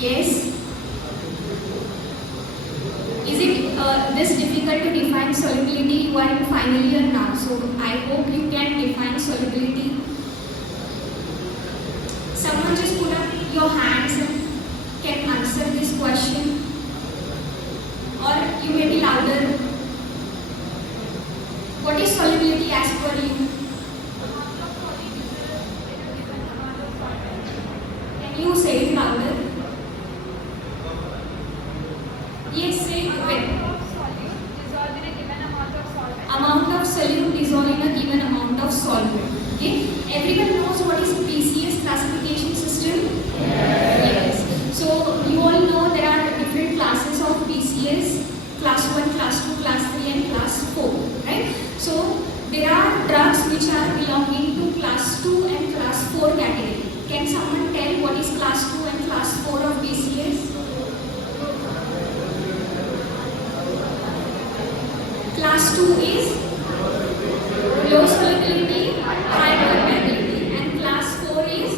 Yes. Is it this difficult to define solubility? You are in final year now, so I hope you can define solubility. Someone just put up your hands and can answer this question, or you may be louder. What is solubility as per you? Can you say it louder? Yes, say it well. Amount of solute dissolved in a given amount of solvent. Okay? Everyone knows what is PCS classification system? Yes. So you all know there are different classes of PCS, class 1, class 2, class 3 and class 4. Right? So there are drugs which are belonging to class 2 and class 4 category. Can someone tell what is class 2 and class 4 of PCS? Class 2 is low solubility, high permeability, and class 4 is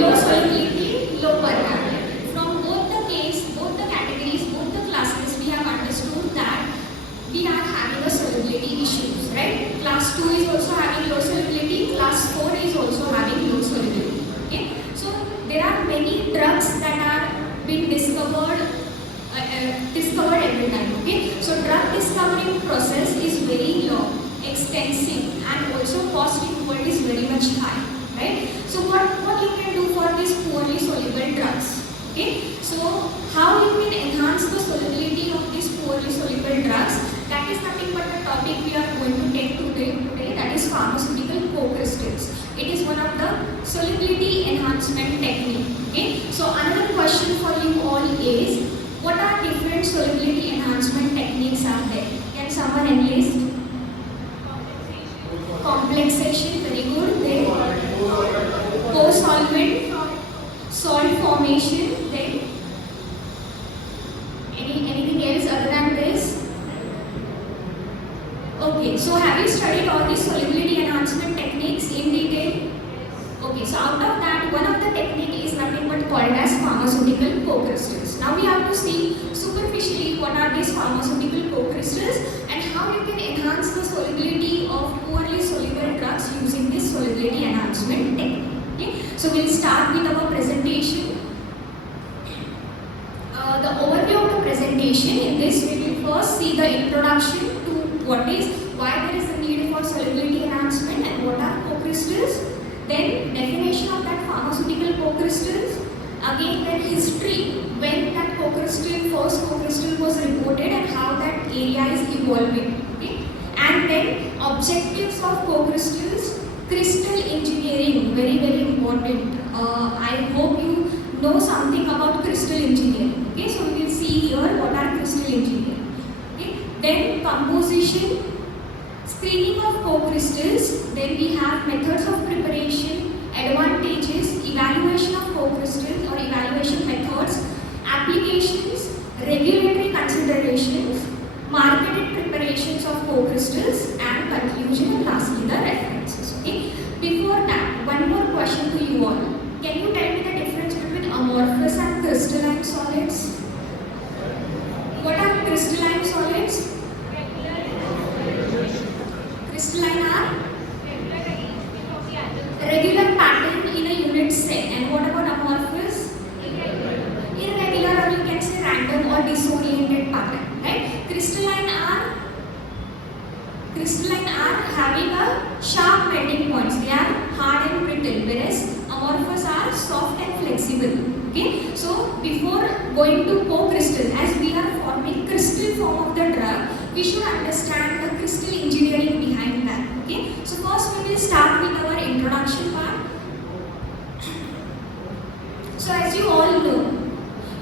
low solubility, low permeability. From both the case, both the categories, both the classes, we have understood that we are having a solubility issues, right? Class 2 is also having low solubility, class 4 is also having low solubility. Okay? So there are many drugs that are being discovered every time. Okay, so drug discovery process is very long, extensive, and also cost involved is very much high. Right? So what you can do for these poorly soluble drugs? Okay, so how you can enhance the solubility of these poorly soluble drugs? That is nothing but the topic we are going to take today. That is pharmaceutical co-crystals. It is one of the solubility enhancement technique. Okay, so another question for you all is, what are different solubility enhancement techniques are there? Can someone enlist? Complexation, very good. Then co-solvent, salt formation. Then anything else other than this? Okay, so have you studied all these solubility enhancement techniques in detail? Okay, so out of that, one of the technique is nothing but called as pharmaceutical co-crystals. Now we have to see superficially what are these pharmaceutical co-crystals and how you can enhance the solubility of poorly soluble drugs using this solubility enhancement technique. Okay, so we'll start with our presentation. The overview of the presentation. In this, we will first see the introduction to why there is a need for solubility enhancement and what are co-crystals. Then definition of that pharmaceutical co-crystals. Again, then history, when that first co-crystal was reported and how that area is evolving. Okay? And then objectives of co-crystals, crystal engineering, very very important. I hope you know something about crystal engineering. Okay, so we will see here what are crystal engineering. Okay? Then composition, screening of co-crystals, then we have methods of preparation, advantages, evaluation of co-crystals or evaluation methods, applications, regulatory considerations, marketed preparations of co-crystals, and conclusion, and lastly the references. Okay? Before that, one more question to you all. Can you tell me the difference between amorphous and crystalline solids? What are crystalline solids? Crystalline are regular pattern in a unit cell. And what about amorphous? Irregular, or you can say random or disoriented pattern. Right? Crystalline are having a sharp melting points. They are hard and brittle, whereas amorphous are soft and flexible. Okay? So before going to co-crystal, as we are forming crystal form of the drug, we should understand the crystal engineering behind that. Okay? So first we will start with our introduction part. So as you all know,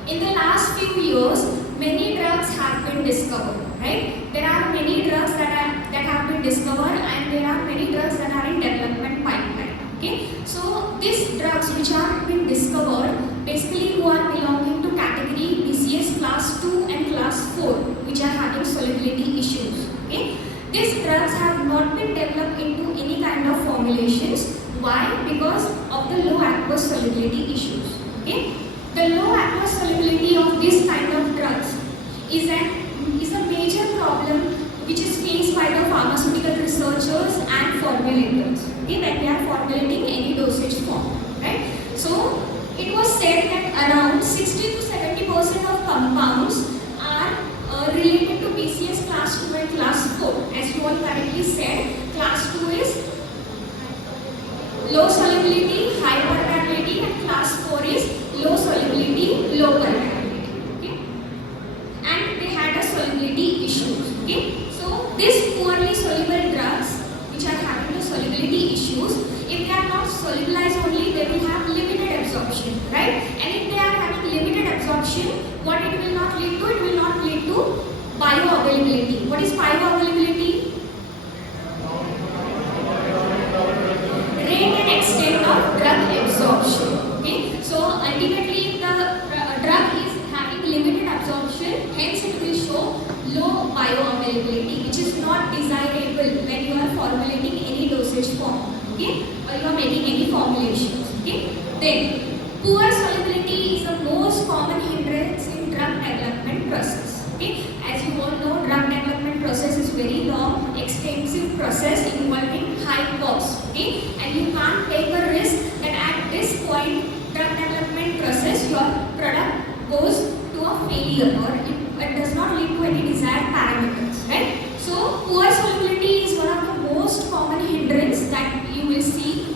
in the last few years, many drugs have been discovered. Right? There are many drugs that have been discovered, and there are many drugs that are in development pipeline. Okay? So these drugs which are been discovered, basically who are belonging to category PCS class 2 and class 4, which are having solubility issues. Okay? These drugs have not been developed into any kind of formulations. Why? Because of the low aqueous solubility issues. Okay? The aqueous solubility of this kind of drugs is a major problem which is faced by the pharmaceutical researchers and formulators, okay, when they are formulating any dosage form, right? So it was said that around 60 to 70% of compounds are related to BCS class 2 and class 4. As you all correctly said, class 2 is low solubility, high permeability, and class 4 is low solubility, low permeability. Okay? And they had a solubility issue. Okay? So these poorly soluble drugs which are having the solubility issues, if they are not solubilized only, they will have limited absorption, right? And if they are having limited absorption, what it will not lead to? It will not lead to bioavailability. What is bioavailability? Rate and extent of drug absorption. Okay, so ultimately, if the drug is having limited absorption, hence it will show low bioavailability, which is not desirable when you are formulating any dosage form. Okay, or you are making any formulations. Okay, then poor solubility is the most common hindrance in drug development process. Okay, as you all know, drug development process is very long, extensive process involving high cost. Okay, and you can't take a risk that at this point, drug development process, your product goes to a failure or it does not lead to any desired parameters, right? So poor solubility is one of the most common hindrance that you will see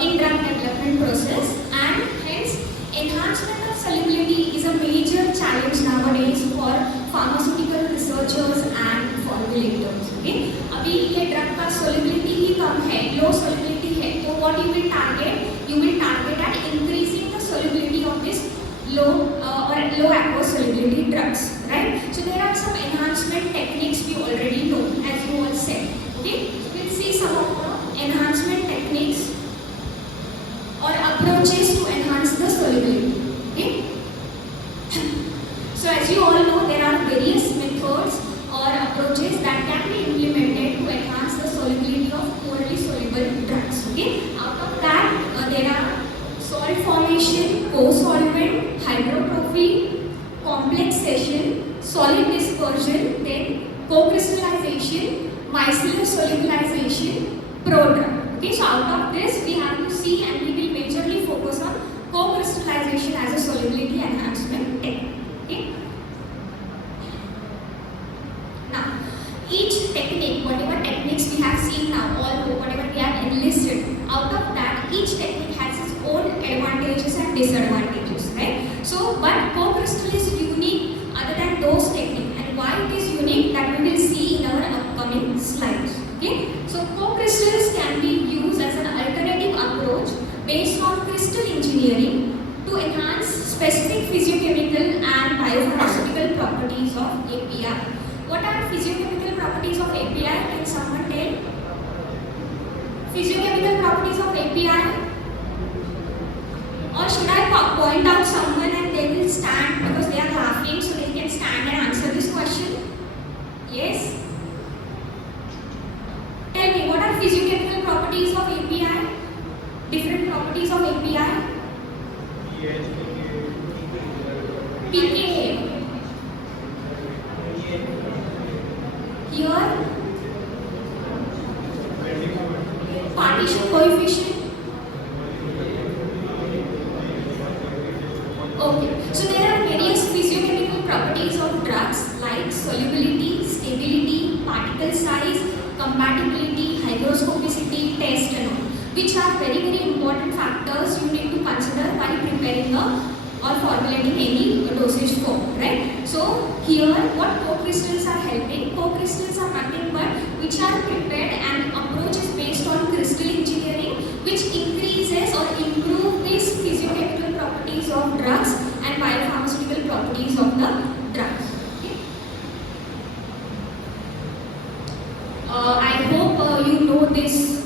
in drug development process, and hence enhancement of solubility is a major challenge nowadays for pharmaceutical researchers and formulators. Okay, अभी ये drug का solubility ही कम है, low solubility है, तो what you will target? You will target at increasing the solubility of this low or low aqueous solubility drugs, right? So there are some enhancement techniques we already know, as you all said. Okay, we'll see some of the enhancement techniques or approaches to enhance the solubility. Okay. So as you all know, there are various methods or approaches that can be implemented to enhance the solubility of poorly soluble drugs. Okay. Out of that, there are salt formation, co-solvent, hydrotrophy, complexation, solid dispersion, then co-crystallization, micellar solubilization, prodrug. Okay, so out of this we have to see, and we will majorly focus on co-crystallization as a solubility enhancement technique. Okay. Now, each technique, whatever techniques we have seen now, all whatever we have enlisted, out of that, each technique has its own advantages and disadvantages, right? So, but co-crystal is unique other than those techniques, and why it is unique that we will see in our upcoming slides. Okay, so co-crystals can be used as an alternative approach based on crystal engineering to enhance specific physiochemical and biopharmaceutical properties of API. What are physiochemical properties of API? Can someone tell? Physiochemical properties of API? Or should I point out someone and they will stand because they are laughing, so they can stand and answer this question? Yes? Tell me, what are physiochemical properties of API? Different properties of API? pKa. Here, partition coefficient. Okay, so there are various physiochemical properties of drugs like solubility, stability, particle size, compatibility, hygroscopicity, taste and all, which are very important factors you need to consider while preparing or formulating any dosage form, right? So here what co-crystals are helping? Co-crystals are nothing but which are prepared, and approach is based on crystal engineering which increases or improve these physiochemical properties of drugs and biopharmaceutical properties of the drugs. Okay? I hope you know this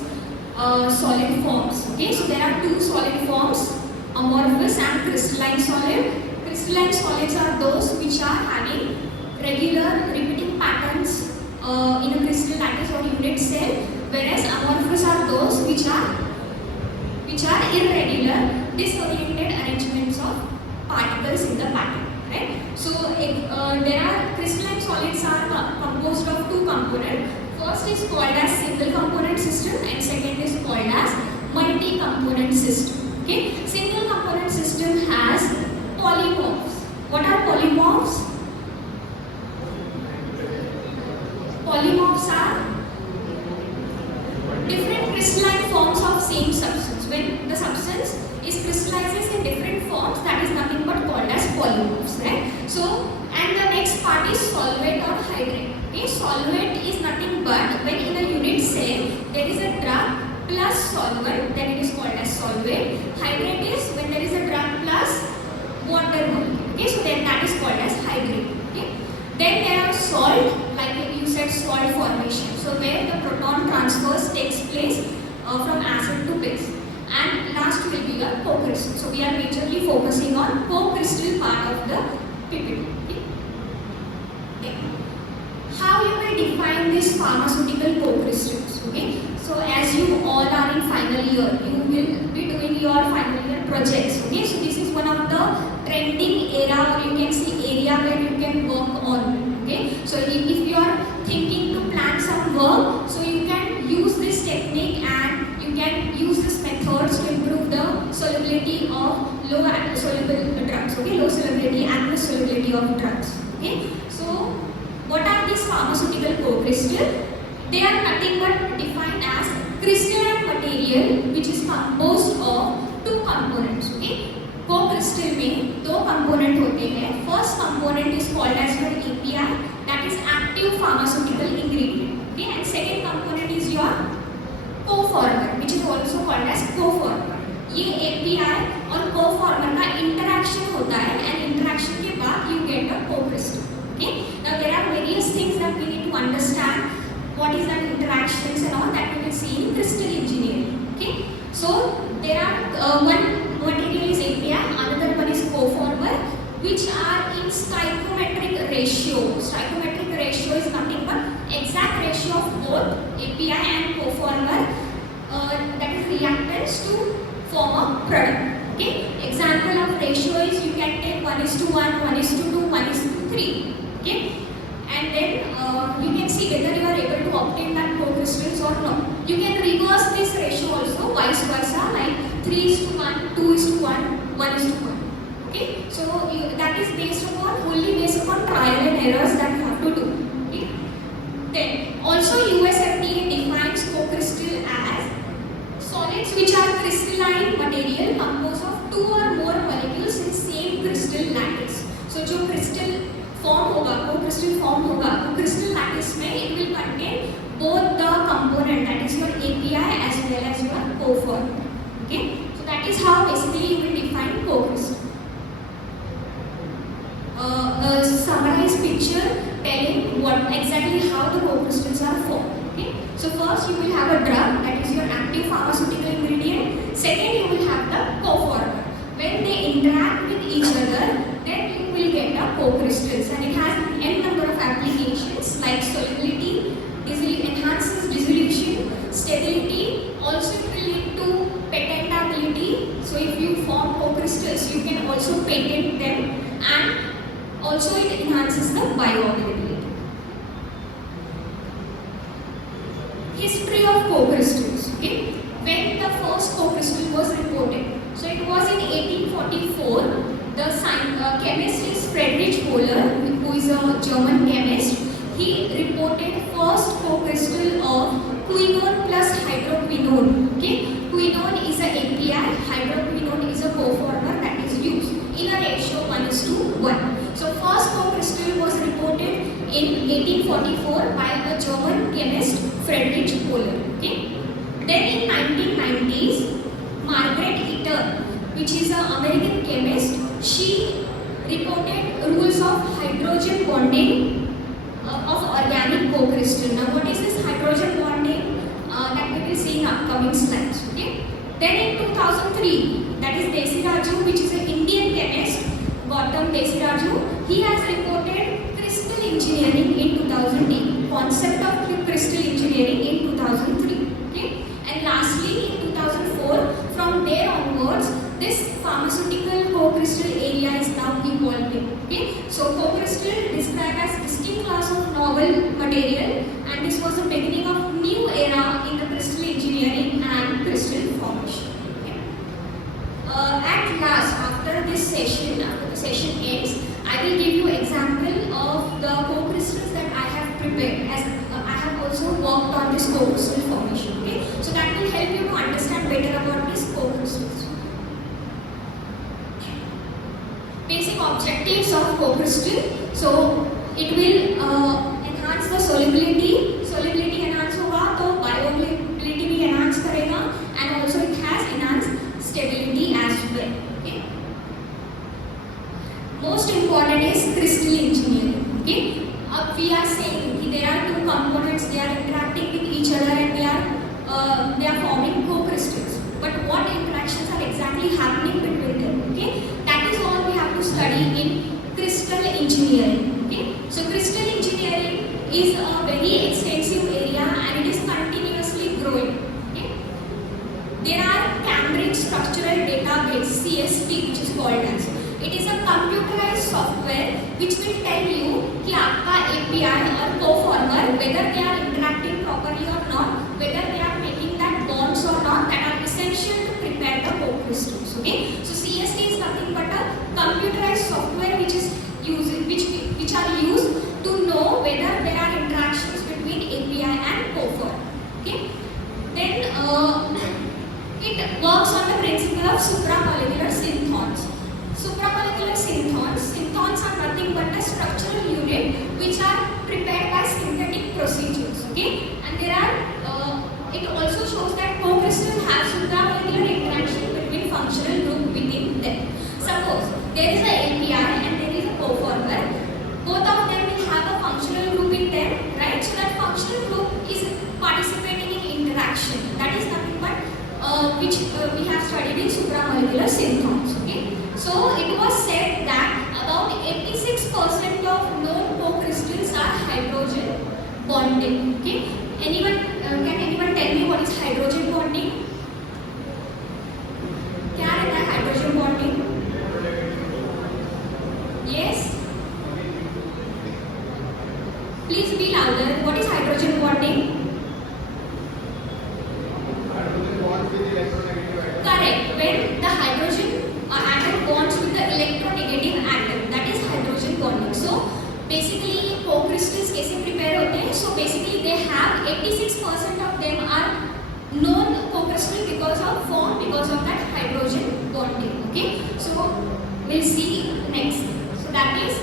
solid forms. Okay, so there are two solid forms, amorphous and crystalline solid. Crystalline solids are those which are having regular repeating patterns in a crystal, that is or unit cell, whereas amorphous are those which are irregular, disoriented arrangements of particles in the pattern, right? So there are crystalline solids are composed of two components. First is called as single component system and second is called as multi-component system. Okay, single component system has polymorphs. What are polymorphs? Polymorphs are different crystalline forms of same substance. When the substance is crystallizes in different forms, that is nothing but called as polymorphs, right? So, and the next part is solvent or hydrate. Okay, solvent is nothing but when in a unit cell there is a drug plus solvent, then it is called as solvent. Hydrate is when there is a drug plus water molecule. Okay, so then that is called as hydrate. Okay, then there are salt, like you said, salt formation. So where the proton transfers takes place from acid to base. And last will be the co-crystal. So we are majorly focusing on co-crystal part of the PPT. Okay? Okay. How you will define these pharmaceutical co-crystals? Okay. So as you all are in final year, you will be doing your final year projects. Okay. So this is one of the trending era, or you can see area where you can work on. Okay. So if you are thinking to plan some work, so you can use this technique and you can use this methods to improve the solubility of low soluble drugs. Okay, low solubility and the solubility of drugs. Okay, so what are these pharmaceutical co-crystal? They are nothing but defined as crystalline material which is composed of two components. Okay, co-crystal में दो component होते हैं. First component is called as your API, that is active pharmaceutical ingredient. Okay, and second component is your co-former, which is also called as co-former. ये API और co-former का interaction होता है, and interaction के बाद you get a co-crystal. Okay, now there are various things that we need to understand. What is that interactions and all that we will see in crystal engineering. Okay, so there are one material is API, another one is co-former, which are in stoichiometric ratio. Stoichiometric ratio is nothing but exact ratio of both API and co-former, that is reactants to form a product. Okay, example of ratio is you can take 1:1, 1:2, 1:3. Okay, and then you can see whether you are able to obtain that co-crystals or not. You can reverse this ratio also, vice versa, like 3:1, 2:1, 1:1. Okay, so that is based upon wholly based upon trial and errors that you have to do. Okay, then also US FDA defines co-crystal as solids which are crystalline material composed of two or more molecules in same crystal lattice. So जो crystal form होगा, co-crystal form होगा, तो crystal lattice में it will contain both the component, that is your API as well as your co-former. Okay, so that is how basically you will define co-crystal. Summarize picture telling what exactly how the co-crystals are formed. Okay, so first you will have a drug, that is your active pharmaceutical ingredient. Second, you will have the co-former. When they interact with each other, then you will get a co-crystals, and it has n number of applications like solubility, enhances dissolution, stability. Also, it will lead to patentability. So if you form co-crystals, you can also patent them, and also it enhances the bioavailability. History of co-crystals. Okay, when the first co-crystal was reported, so it was in 1844. The chemist is Friedrich Wöhler, who is a German chemist. He reported first co-crystal of quinone plus hydroquinone. Okay, quinone is a API, hydroquinone is a co-former that is used in a ratio 1:1. So first co-crystal was reported in 1844 by a German chemist Friedrich Wöhler. Okay, then in 1990s, Margaret Iter, which is an American chemist, she reported rules of hydrogen bonding of organic co-crystal. Now what is this hydrogen bonding? That we will see in upcoming slides. Okay. Then in 2003, that is Desiraju, which is an Indian chemist, Gautam Desiraju, he has reported crystal engineering in 2008. Concept of crystal engineering in 2003. Okay. And lastly, in 2004, from there onwards, this pharmaceutical co-crystal area is bonding. Okay, so co-crystal described as distinct class of novel material, and this was the beginning of new era in the crystal engineering and crystal formation. Okay. At last, after the session ends, I will give you example of the co-crystals that I have prepared, as I have also worked on this co-crystal formation. Okay, so that will help you to understand better about this co-crystals. Basic objectives of co-crystal. So it will enhance the solubility. Solubility enhance होगा तो bioavailability भी enhance करेगा, and also it has enhanced stability as well. Okay. Most important is crystal engineering. Okay. अब we are saying कि there are two components, they are interacting with each other and they are forming co-crystals. But what interactions are exactly happening between them? Okay. That is all we have to study in crystal engineering. Okay. So crystal engineering is a very extensive area and it is continuously growing. Okay. There are Cambridge Structural Database (CSD) which is called as. It is a computerized software which will tell you कि आपका API और co-former whether they are interacting properly or not, whether they are making that bonds or not that are essential to prepare the co-crystals. Okay. So CSD is nothing but a computerized software which is which are used to know whether there are interactions between API and co-former. Okay. Then it works on the principle of supramolecular synthons. Supramolecular synthons are nothing but a structural unit which are prepared by synthetic procedures. Okay, and there are it also shows that co-crystals have supramolecular interaction between functional group within them. Suppose there is an API and there is a co-former. Both of them will have a functional group in them, right? So that functional group is participating in interaction. That is nothing but which we have studied in supramolecular synthons. Okay. So it was said that about 86% of known co-crystals are hydrogen bonding. Okay. Can anyone tell me what is hydrogen bonding? क्या रहता है hydrogen bonding? Yes. Please be louder. What is hydrogen bonding? Correct. When the hydrogen atom bonds with the electronegative atom, that is hydrogen bonding. So basically co-crystals कैसे prepare होते हैं? So basically they have 86% of them are known co-crystal because of that hydrogen bonding. Okay. So we'll see next. So that is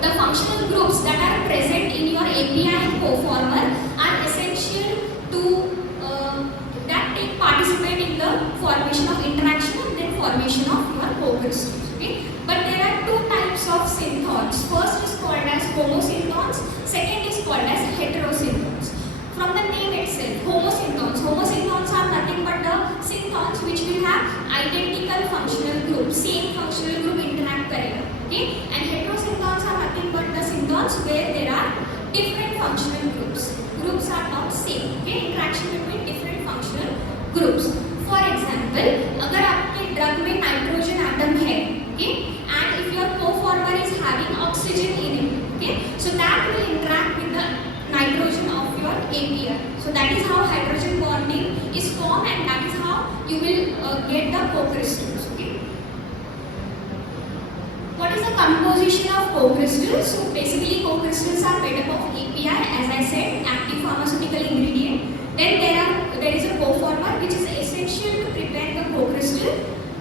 the functional groups that are present in your API and co-former are essential to participate in the formation of interaction and then formation of your co-crystals. Okay? But there are two types of synthons. First is called as homosynthons, second is called as heterosynthons. From the name itself, homosynthons are nothing but the synthons which will have identical functional group, same functional group interact करेगा. Okay? And heterosynthons are nothing but the synthons where there are different functional groups. Groups are not same. Okay? Interaction between different functional groups. For example, अगर आपके drug में nitrogen atom है, okay, and if your co-former is having oxygen in it, okay, so that will interact with the nitrogen of your API. So that is how hydrogen bonding is formed, and that is how you will get the co-crystals. Okay. What is the composition of co-crystals? So basically co-crystals are made up of API, as I said, active pharmaceutical ingredient. Then there is a co-former which is essential to prepare the co-crystal.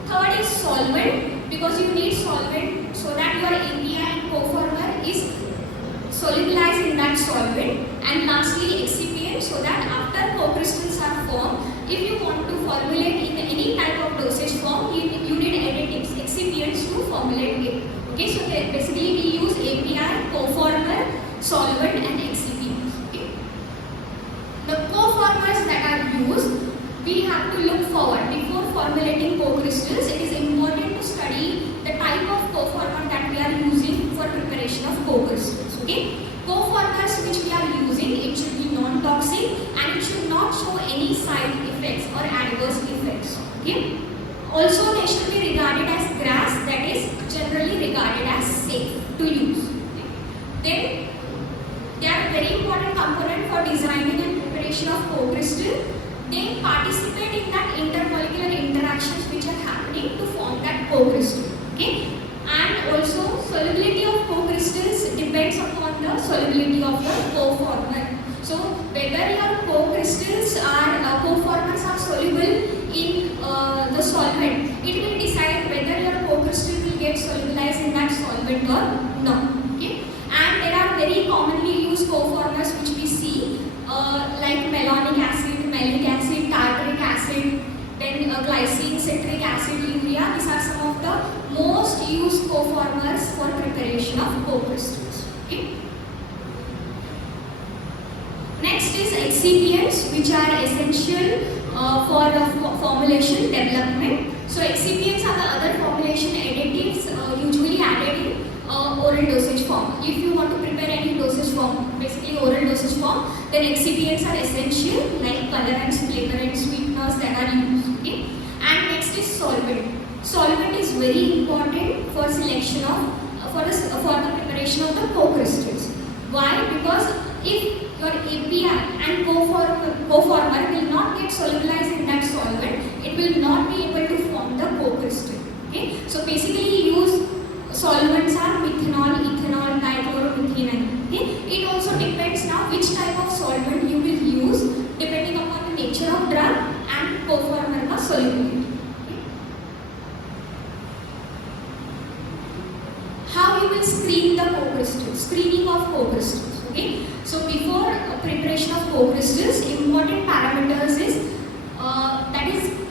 Third is solvent, because you need solvent so that your API and co-former is solubilized in that solvent. And lastly excipient, so that after co-crystals are formed, if you want to formulate in any type of dosage form, you need additives, excipients to formulate it. Okay, so basically we use API, co-former, solvent and excipients. Okay. The co-formers that are used, we have to look forward. Before formulating co-crystals, it is important to study the type of co-former that we are using for preparation of co-crystals. Okay? Co-formers which we are using, it should be non-toxic and it should not show any side effects or adverse effects. Okay? Also, they should be regarded as GRAS, that is may participate in that intermolecular interactions which are happening to form that co-crystal. Okay? And also solubility of co-crystals depends upon the solubility of the co-former. So whether your co-crystals are co-formers are soluble in the solvent, it will decide whether your co-crystal will get solubilized in that solvent or not. Okay? And there are very commonly used co-formers which we see like malonic acid, malic acid, tartaric acid, then glycine, citric acid, urea. These are some of the most used co-formers for preparation of co-crystals. Okay? Next is excipients, which are essential for formulation development. So excipients are the other formulation additives usually added in oral dosage form. If you want to prepare any dosage form, basically oral dosage form, then excipients are essential like colorants, flavorants, sweeteners that are used. Okay? And next is solvent. Solvent is very important for selection of for the preparation of the co-crystals. Why? Because if your API and co-former will not get solubilized in that solvent, it will not be able to form the co-crystal. Okay? So basically use solvents are methanol, ethanol, dichloromethane. Okay? It also depends now which type of solvent you will use depending upon the nature of drug and co-former ka solubility. Okay? How you will screen the co-crystals? Screening of co-crystals. Okay? So before preparation of co-crystals, important parameters is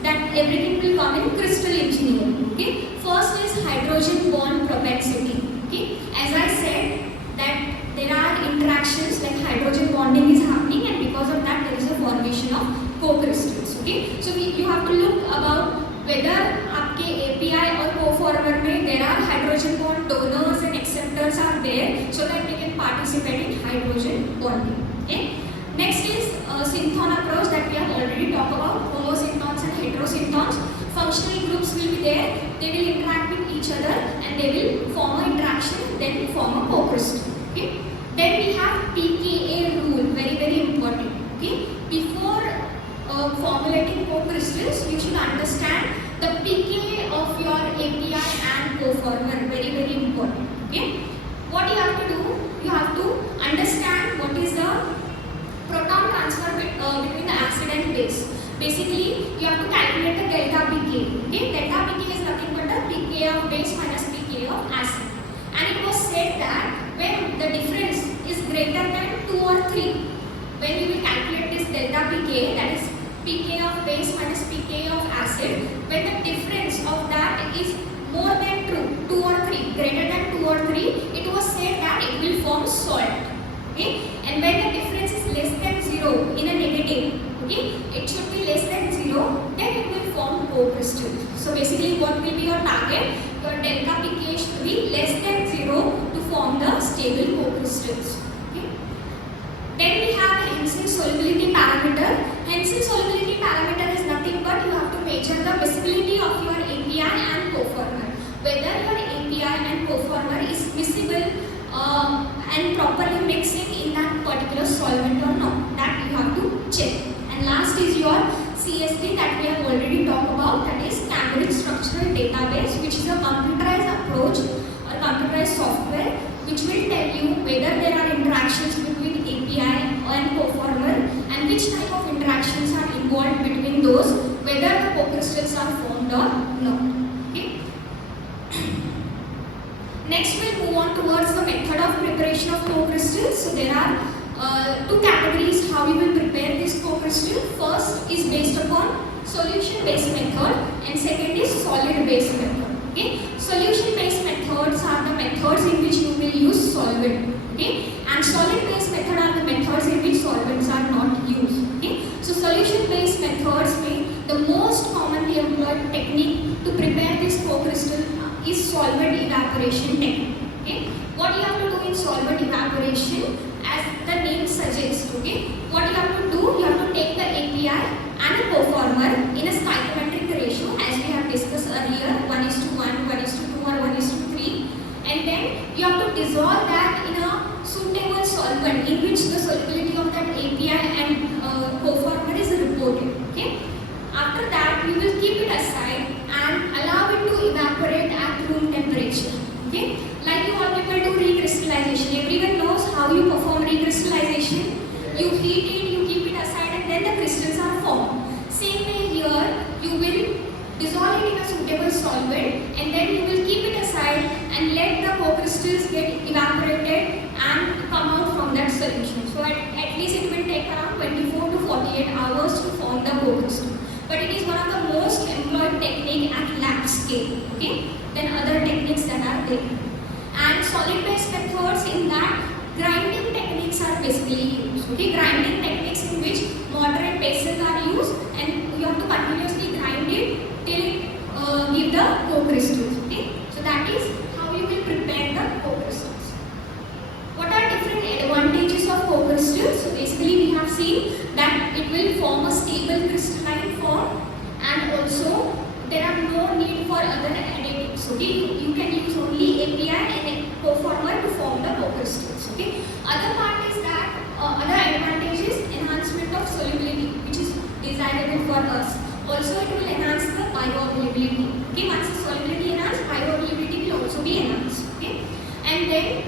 that everything will come in crystal engineering. Okay? First is hydrogen bond propensity. Okay? As I said that there are interactions like hydrogen bonding is happening, and because of that there is a formation of co-crystals. Okay? So you have to look about whether आपके API or co-former में there are hydrogen bond donors and acceptors are there, so that we can participate in hydrogen bonding. Okay? Next is synthon approach that we have already talked about. Homosyntons and heterosyntons. Functional groups will be there. They will interact with each other and they will form an interaction, then form a co-crystal. Okay? Then we have pKa rule, very important. Okay? Before formulating co-crystals, you should understand the pKa of your API and co-former, very important. Okay? What you have to do, you have to understand what is the proton transfer between the acid and base. Basically, you have to calculate the delta pK. Okay? Delta pK is nothing but the pKa of base minus pKa of acid. And it was said that when the difference is greater than 2 or 3, when you will calculate this delta pK, that is pK of base minus pK of acid, when the difference of that is more than 2 or 3, greater than 2 or 3, it was said that it will form salt. Okay? And when the difference is less than 0 in a negative, okay, it should be less than 0, then it will form co-crystal. So basically what will be your target? Your delta pK should be less than 0 to form the stable co-crystals. Okay? Then we have the Hensen solubility parameter. Hensen solubility parameter is nothing but you have to measure the miscibility of your API and co-former. Whether your API and co-former is miscible and properly mixing in that particular solvent or not. That you have to check. And last is your CSD that we have already talked about, that is Cambridge Structural Database, which is a computerized approach or computerized software which will tell you whether there are interactions between API and co-former and which type of interactions are involved between those, whether the co-crystals are formed or not. Okay? Next we'll move on towards the method of preparation of co-crystals. So there are two categories how you will prepare this co-crystal. First is based upon solution based method and second is solid based method. Okay? Solution based methods are the methods in which you will use solvent. Okay? And solid based method are the methods in which solvents are not used. Okay? So solution based methods mean the most commonly employed technique to prepare this co-crystal is solvent evaporation technique. Okay? What you have to do in solvent evaporation, as the name suggests, okay? What you have to do, you have to take the API and a co-former in a stoichiometric ratio, as we have discussed earlier, 1:1, 1:2 or 1:3, and then you have to dissolve that in a suitable solvent in which the solubility of that API and co-former is reported. Okay? suitable solvent, and then you will keep it aside and let the co-crystals get evaporated and come out from that solution. So at least it will take around 24 to 48 hours to form the co-crystal. But it is one of the most employed technique at lab scale. Okay? Then other techniques that are there. And solid-based methods, in that grinding techniques are basically used. Okay? Grinding techniques in which moderate bases are used, and you have to continuously grind it till it give the co-crystals. Okay? So that is how you will prepare the co-crystals. What are different advantages of co-crystals? So basically we have seen that it will form a stable crystalline form, and also there are no need for other additives. Okay? You can use only API and a coformer to form the co-crystals. Okay? Other part is that other advantage is enhancement of solubility, which is desirable for us. Also it will enhance the bioavailability. Okay? Once the solubility enhanced, bioavailability will also be enhanced. Okay? And then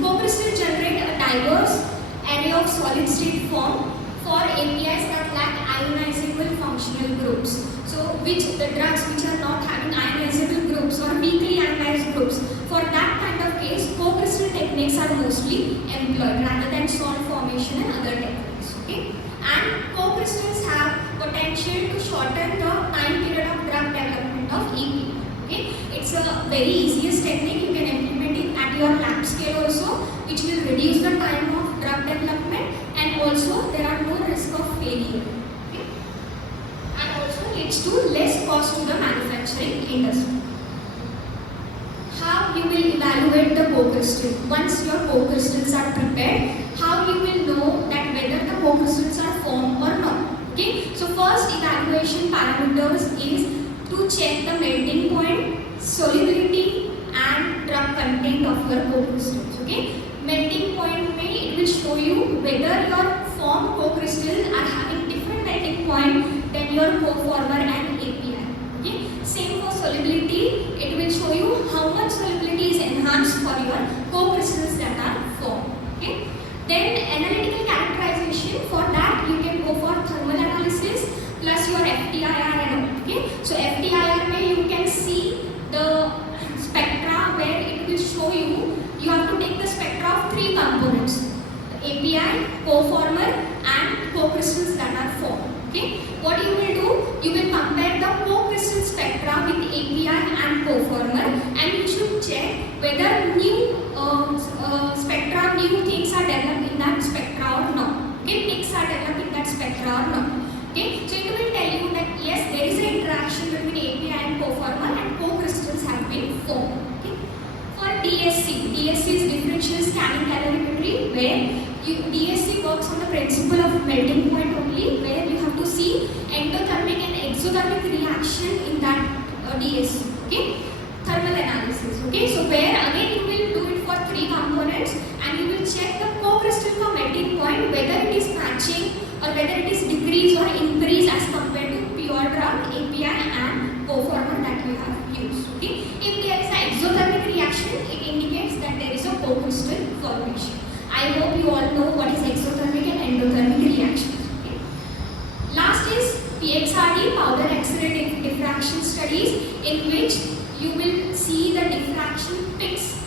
co-crystals generate a diverse array of solid state form for APIs that lack ionizable functional groups. So which the drugs which are not having ionizable groups or weakly ionized groups, for that kind of case co-crystal techniques are mostly employed rather than salt formation and other techniques. Okay? And co-crystals have potential to shorten the time period of drug development of API. Okay? It's a very easiest technique. You can implement it at your lab scale also, which will reduce the time of drug development, and also there are no risk of failure. Okay? And also leads to less cost to the manufacturing industry. How you will evaluate the co-crystal? Once your co-crystals are prepared, how you will know that whether the co-crystals are formed or not? Okay? So first evaluation parameters is to check the melting point, solubility and drug content of your co-crystals. Okay? Melting point it will show you whether your formed co-crystals are having different melting point than your coformer and API. Okay? Same for solubility, it will show you how much solubility is enhanced for your co-crystals that are formed. Okay? Then analytical characterization, for that you can go for thermal analysis plus your FTIR and all. Okay? So FTIR you can see the spectra where it will show you have to take the spectra of three components: API, coformer and co-crystals that are formed. Okay? What you will do, you will compare the co-crystal spectra with API and coformer, and you should check whether new spectra, new things are developed in that spectra or not. Okay? Peaks are developed in that spectra or not. Okay? So it will tell you that yes, there is an interaction between API and coformer and co-crystals have been formed. Okay? For DSC is differential scanning calorimetry, where DSC works on the principle of melting point only, where you have to see endothermic and exothermic reaction in that DSC. Okay? Thermal analysis. Okay? So where again you will do it for three components, and you will check the co-crystal for melting point whether it is matching or whether it is decreased or increased as compared to pure drug, API and coformer that you have used. Okay? If there is an exothermic reaction, it indicates that there is a co-crystal formation. I hope you all know what is exothermic and endothermic reactions. Okay? Last is PXRD, powder accelerated diffraction studies, in which you will see the diffraction peaks.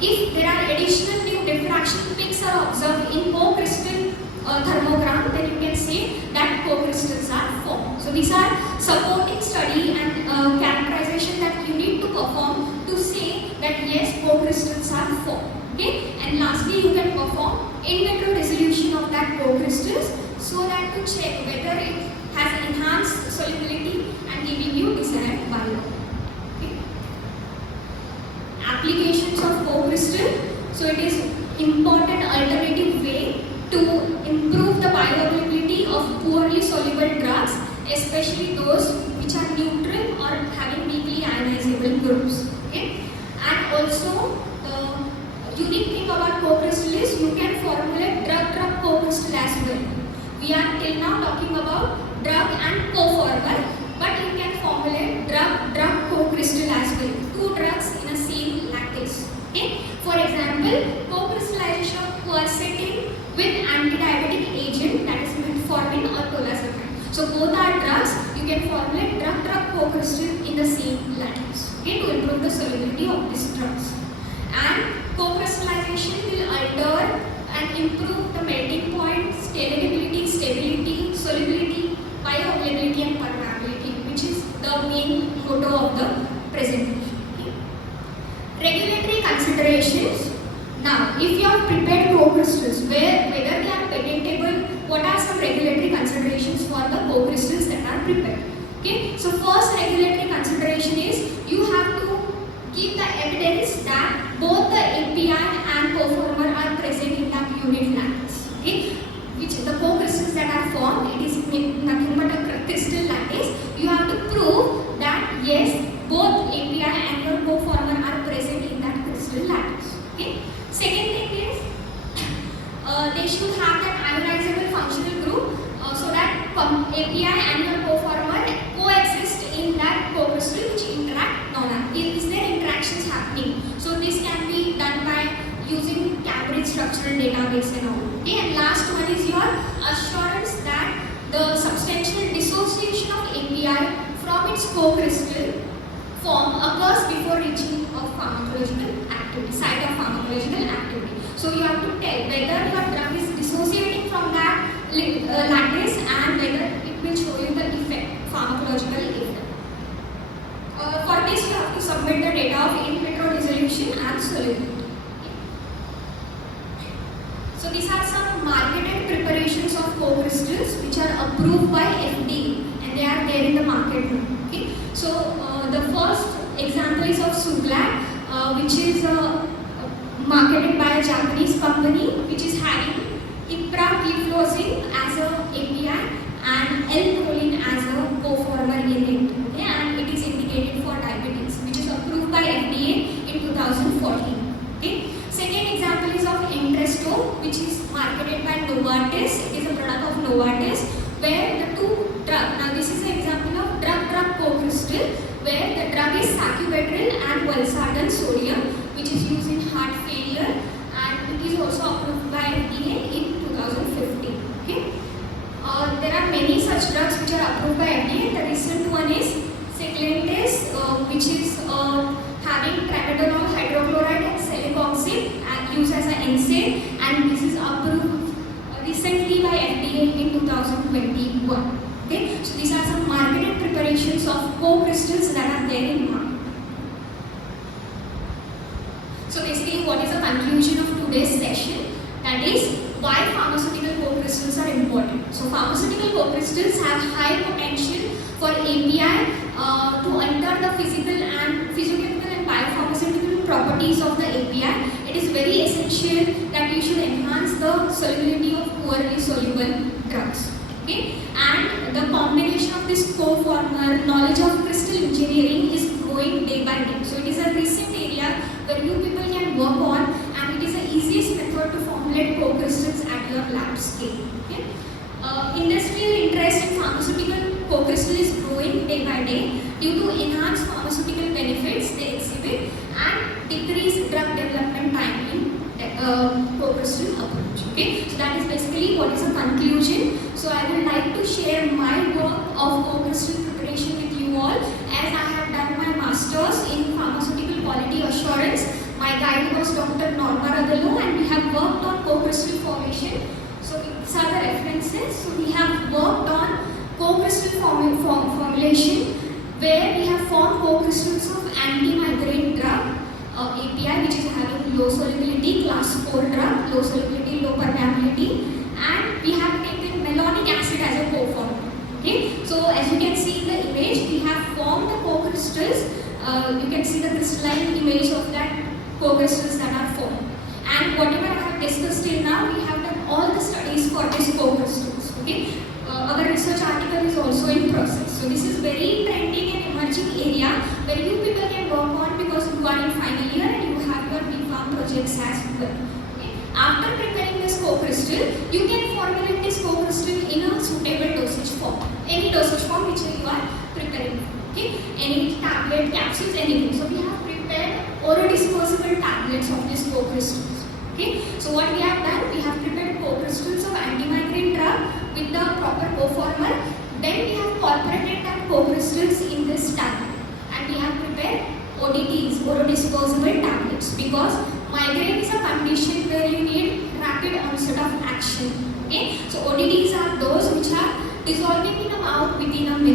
If there are additional new diffraction peaks are observed in co-crystal thermogram, then you can say that co-crystals are formed. So these are supporting study and characterization that you need to perform to say that yes, co-crystals are formed. Okay? And lastly, you can perform in vitro dissolution of that co-crystals so that to check whether it has enhanced solubility and giving you desired bio. Okay? Applications of co-crystal. So it is important alternative way to improve the bioavailability of poorly soluble drugs, especially those which are neutral or having weakly ionizable groups. Okay? And also unique thing about co-crystal is you can formulate drug-drug co-crystal as well. We are till now talking about drug and coformer, but you can formulate drug-drug co-crystal as well. Two drugs in a same lattice. Okay? For example, co-crystallization of quercetin with antidiabetic agent, that is metformin or clozapine. So both both are drugs, you can formulate drug-drug co-crystal in the same lattice, okay, to improve the solubility of these drugs. And co-crystallization will alter and improve the melting point, scalability, stability, solubility, bioavailability and permeability, which is the main motto of the presentation. Okay. Regulatory considerations. Now, if you have prepared co-crystals, whether they are patentable, what are some regulatory considerations for the co-crystals that are prepared? Okay, so first regulatory consideration is you have to give the evidence that both the API and coformer are present in that unit lattice. Okay, which the co-crystals that are formed, it is nothing but a crystal lattice. You have to prove that yes, both API and your coformer are present in that crystal lattice. Okay. Second thing is they should have that ionizable functional group so that API and your coformer coexist in that co-crystal which interact non-active. Is there interactions happening? So this can be done by using Cambridge structural database and all. Okay, and last one is your assurance that the substantial dissociation of API from its co-crystal form occurs before reaching a pharmacological activity, site of pharmacological activity. So you have to tell whether your drug is dissociating from that lattice and whether it will show you the effect, pharmacological effect. For this you have to submit the data of in vitro dissolution and solubility. So these are some marketed preparations of co-crystals which are approved by FDA and they are there in the market now. Okay? So the first example is of Suglat, which is marketed by a Japanese company which is having ipragliflozin as a API and L-proline as a coformer in it. Okay? And it is indicated for diabetes, which is approved by FDA in 2014. Okay? Second example is of Entresto, which is marketed by Novartis. It is a product of Novartis, where the two drugs, now this is an example of drug-drug co-crystal, where the drug is sacubitril and valsartan sodium, which is used in heart failure, and it is also approved by FDA in 2015. Okay? There are many such drugs which are approved by FDA. The recent one is Siglantis, which is having tramadol hydrochloride and celecoxib used as an NSAID, and this is approved recently by FDA in 2021. Okay, so these are some marketed preparations of co-crystals that are there in market. So basically, what is the conclusion of today's session? That is why pharmaceutical co-crystals are important. So pharmaceutical co-crystals have high potential for API to enter the physicochemical and biopharmaceutical properties of the API. It is very essential that you should enhance the solubility of poorly soluble drugs. Okay? And the combination of this coformer, knowledge of crystal engineering is growing day by day. So it is a recent area where you people can work on, and it is the easiest method to formulate co-crystals at your lab scale. Okay? Industrial interest in pharmaceutical co-crystal is growing day by day due to enhanced pharmaceutical benefits they exhibit and decreased drug development time in co-crystal approach. Okay? So that is basically what is the conclusion. So I would like to share my work of co-crystal preparation with you all, as I have done my masters in pharmaceutical quality assurance. My guide was Dr. Norma Radalo, and we have worked on co-crystal formation. So these are the references. So we have worked on co-crystal formulation, where we have formed co-crystals of anti-migraine drug API, which is having low solubility, class 4 drug, low solubility, low permeability, and we have taken malonic acid as a co-former. Okay, so as you can see in the image, we have formed the co-crystals. You can see the crystalline image of that co-crystals that are formed. And whatever I have discussed till now, we have done all the studies for these co-crystals. Okay, our research article is also in process. So this is very trending and emerging area where you people can work on, because you are in final year and you have your B.Pharm projects as well. Okay. After preparing this co-crystal, you can formulate this co-crystal in a suitable dosage form. Any dosage form which you are preparing for. Okay. Any tablet, capsules, anything. So we have prepared oral dispersible tablets of these co-crystals. Okay. So what we have done, we have prepared co-crystals of anti-migraine drug with the proper coformer. Then we have incorporated that co-crystals in this tablet, and we have prepared ODTs, orodisposable tablets, because migraine is a condition where you need rapid onset of action. Okay, so ODTs are those which are dissolving in a mouth within a minute.